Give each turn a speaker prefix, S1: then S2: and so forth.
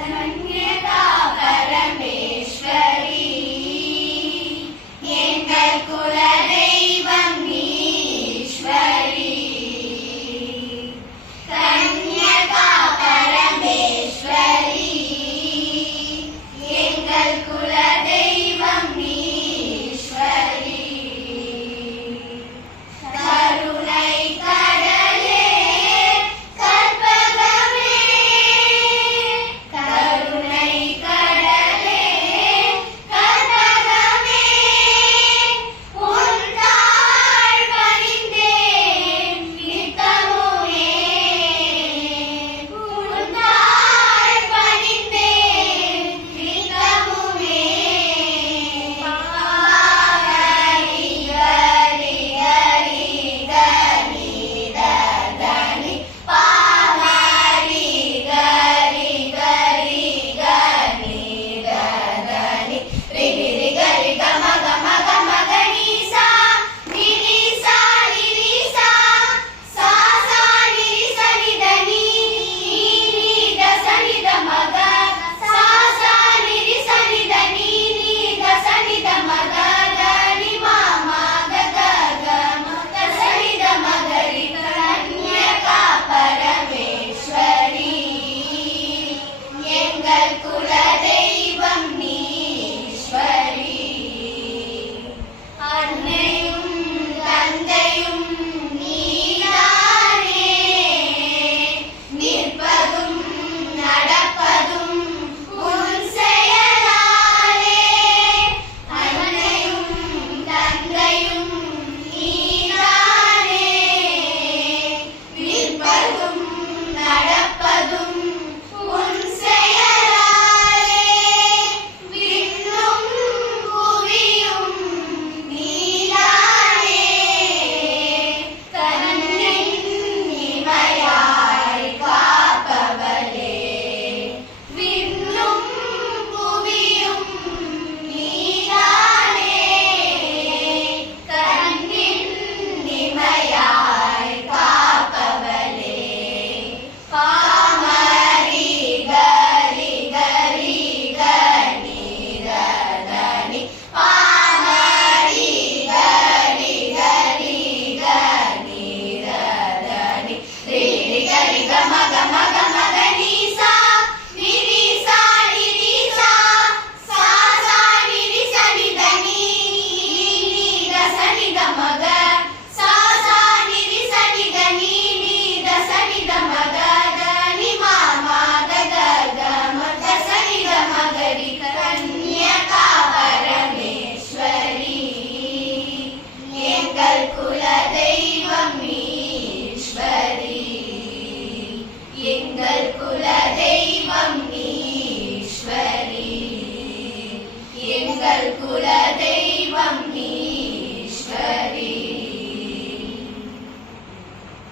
S1: and I can't.